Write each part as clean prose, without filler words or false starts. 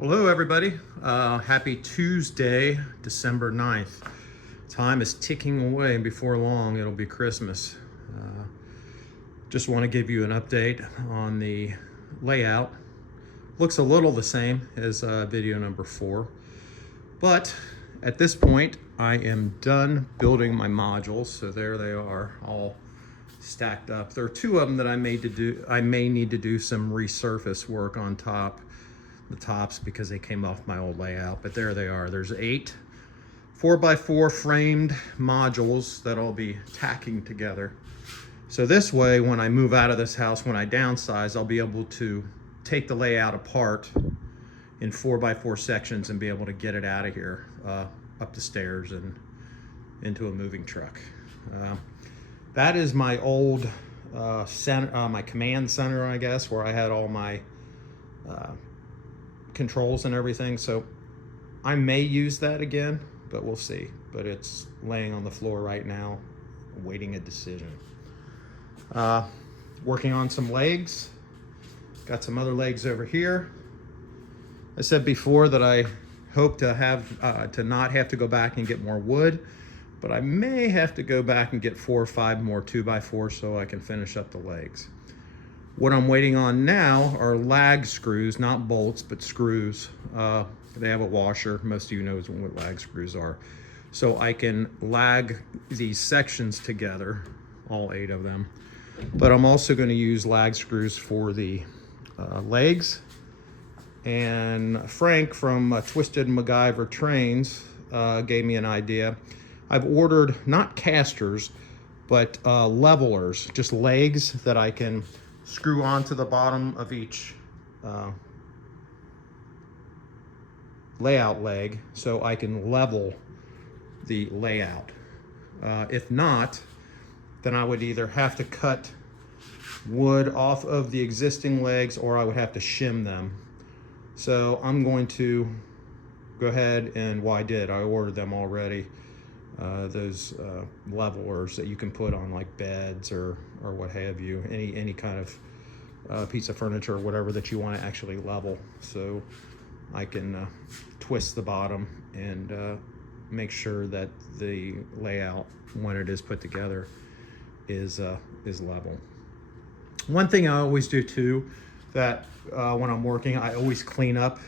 Well, hello everybody. Happy Tuesday, December 9th. Time is ticking away, and before long it'll be Christmas. Just want to give you an update on the layout. Looks a little the same as video number 4, but at this point I am done building my modules. So there they are, all stacked up. There are 2 of them that I may need to do some resurface work on the tops because they came off my old layout, but there they are. There's 8 4x4 framed modules that I'll be tacking together. So this way, when I move out of this house, when I downsize, I'll be able to take the layout apart in 4x4 sections and be able to get it out of here, up the stairs and into a moving truck. That is my old my command center, I guess, where I had all my controls and everything. So I may use that again, but we'll see. But it's laying on the floor right now, awaiting a decision. Working on some legs. Got some other legs over here. I said before that I hope to have to not have to go back and get more wood, but I may have to go back and get 4 or 5 more 2x4 so I can finish up the legs. What I'm waiting on now are lag screws, not bolts, but screws. They have a washer. Most of you know what lag screws are. So I can lag these sections together, all 8 of them. But I'm also going to use lag screws for the legs. And Frank from Twisted MacGyver Trains gave me an idea. I've ordered not casters, but levelers, just legs that I can screw onto the bottom of each layout leg so I can level the layout. If not, then I would either have to cut wood off of the existing legs or I would have to shim them. So I'm going to go ahead and, well, I ordered them already. Those levelers that you can put on like beds or what have you, any kind of piece of furniture or whatever that you want to actually level, so I can twist the bottom and make sure that the layout, when it is put together, is level. One thing I always do too, that when I'm working, I always clean up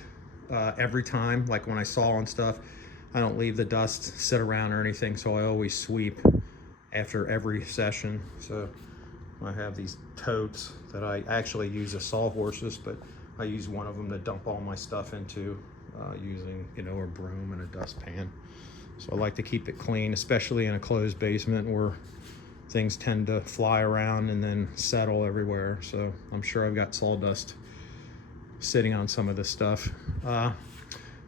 every time. Like when I saw on stuff, I don't leave the dust sit around or anything, so I always sweep after every session. So I have these totes that I actually use as sawhorses, but I use one of them to dump all my stuff into using, a broom and a dustpan. So I like to keep it clean, especially in a closed basement where things tend to fly around and then settle everywhere. So I'm sure I've got sawdust sitting on some of this stuff.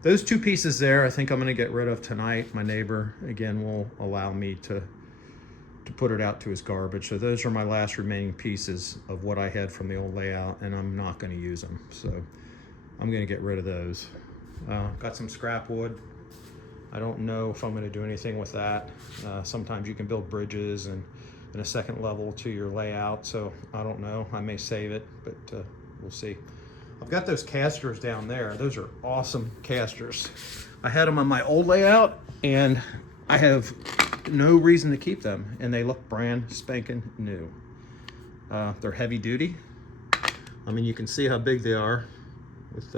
Those 2 pieces there, I think I'm going to get rid of tonight. My neighbor, again, will allow me to put it out to his garbage. So those are my last remaining pieces of what I had from the old layout, and I'm not going to use them. So I'm going to get rid of those. Got some scrap wood. I don't know if I'm going to do anything with that. Sometimes you can build bridges and a second level to your layout, so I don't know. I may save it, but we'll see. I've got those casters down there. Those are awesome casters. I had them on my old layout, and I have no reason to keep them, and they look brand spanking new. They're heavy duty. I mean, you can see how big they are with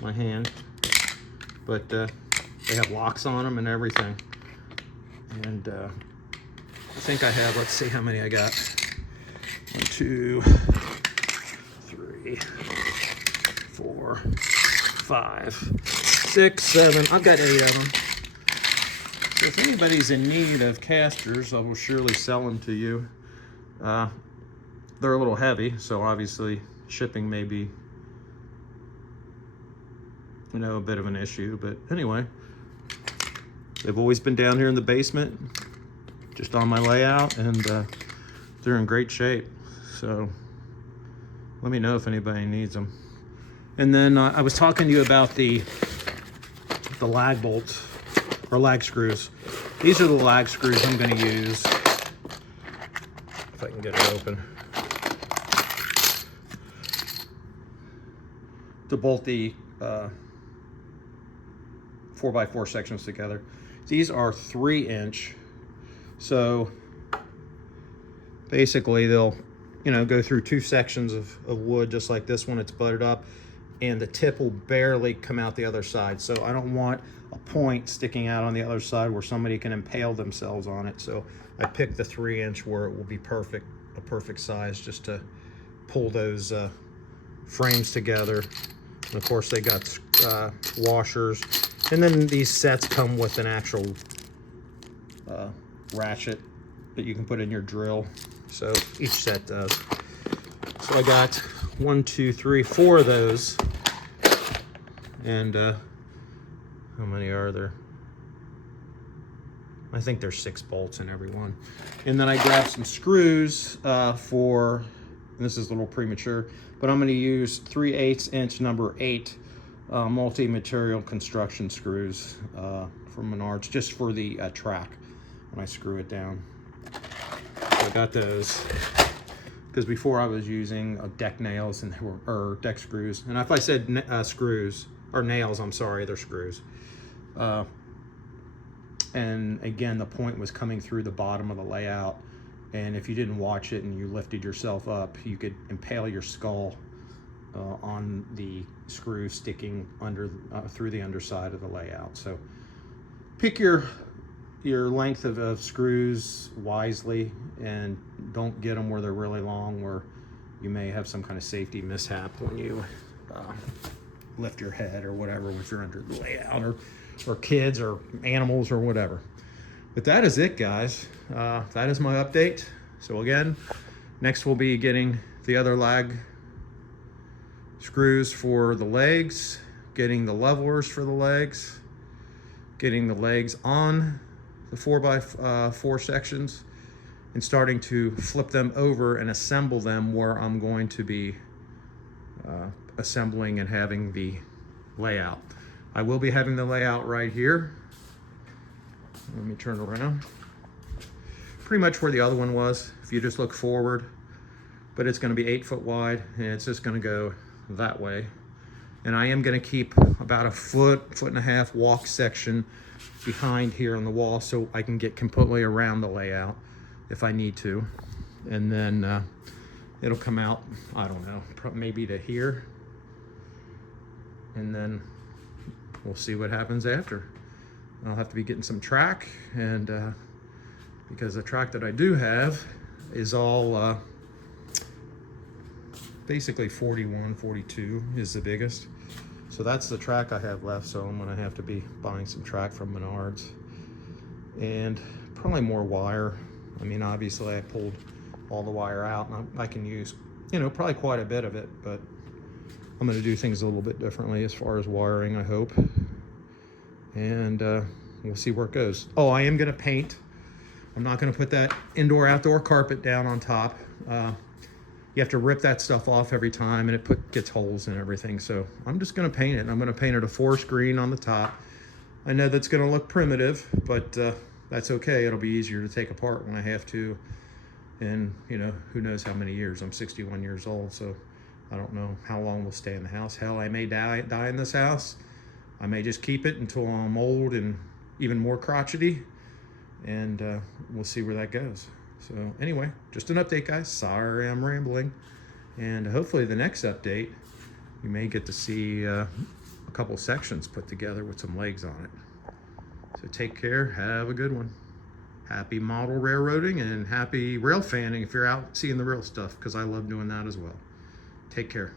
my hand, but they have locks on them and everything. And I think I have, let's see how many I got. 1, 2, 3, 4, 5, 6, 7. I've got 8 of them. So if anybody's in need of casters, I will surely sell them to you. They're a little heavy, so obviously shipping may be, a bit of an issue. But anyway, they've always been down here in the basement, just on my layout, and they're in great shape. So let me know if anybody needs them. And then I was talking to you about the lag bolts or lag screws. These are the lag screws I'm going to use. If I can get it open. To bolt the 4x4 sections together. These are 3-inch, so basically they'll, you know, go through 2 sections of wood just like this one. It's butted up, and the tip will barely come out the other side. So I don't want a point sticking out on the other side where somebody can impale themselves on it. So I picked the 3-inch where it will be perfect, a perfect size, just to pull those frames together. And of course they got washers, and then these sets come with an actual ratchet that you can put in your drill. So each set does. So I got 1, 2, 3, 4 of those. And how many are there? I think there's 6 bolts in every one. And then I grabbed some screws for, and this is a little premature, but I'm going to use 3/8 inch number 8 multi-material construction screws from Menards, just for the track when I screw it down. So I got those, because before I was using deck nails and or deck screws. And if I said screws or nails, I'm sorry, they're screws. And again, the point was coming through the bottom of the layout, and if you didn't watch it and you lifted yourself up, you could impale your skull on the screw sticking under through the underside of the layout. So pick your length of screws wisely, and don't get them where they're really long, where you may have some kind of safety mishap when you lift your head or whatever if you're under the layout, or kids or animals or whatever. But that is it, guys. That is my update. So again, next we'll be getting the other lag screws for the legs, getting the levelers for the legs, getting the legs on the 4x4 sections, and starting to flip them over and assemble them where I'm going to be assembling and having the layout. I will be having the layout right here. Let me turn around. Pretty much where the other one was, if you just look forward, but it's going to be 8 foot wide, and it's just going to go that way. And I am going to keep about a foot and a half walk section behind here on the wall, so I can get completely around the layout if I need to. And then it'll come out, I don't know, maybe to here, and then we'll see what happens after. I'll have to be getting some track, and because the track that I do have is all basically 41, 42 is the biggest. So that's the track I have left, so I'm gonna have to be buying some track from Menards. And probably more wire. I mean, obviously I pulled all the wire out, and I can use, you know, probably quite a bit of it, but I'm gonna do things a little bit differently as far as wiring, I hope. And we'll see where it goes. Oh, I am gonna paint. I'm not gonna put that indoor-outdoor carpet down on top. You have to rip that stuff off every time, and it gets holes and everything. So I'm just gonna paint it. I'm gonna paint it a forest green on the top. I know that's gonna look primitive, but that's okay. It'll be easier to take apart when I have to. And you know, who knows how many years. I'm 61 years old, so I don't know how long we'll stay in the house. Hell, I may die in this house. I may just keep it until I'm old and even more crotchety, and we'll see where that goes. So anyway, just an update, guys. Sorry I'm rambling. And hopefully the next update, you may get to see a couple sections put together with some legs on it. So take care, have a good one. Happy model railroading, and happy rail fanning if you're out seeing the real stuff, because I love doing that as well. Take care.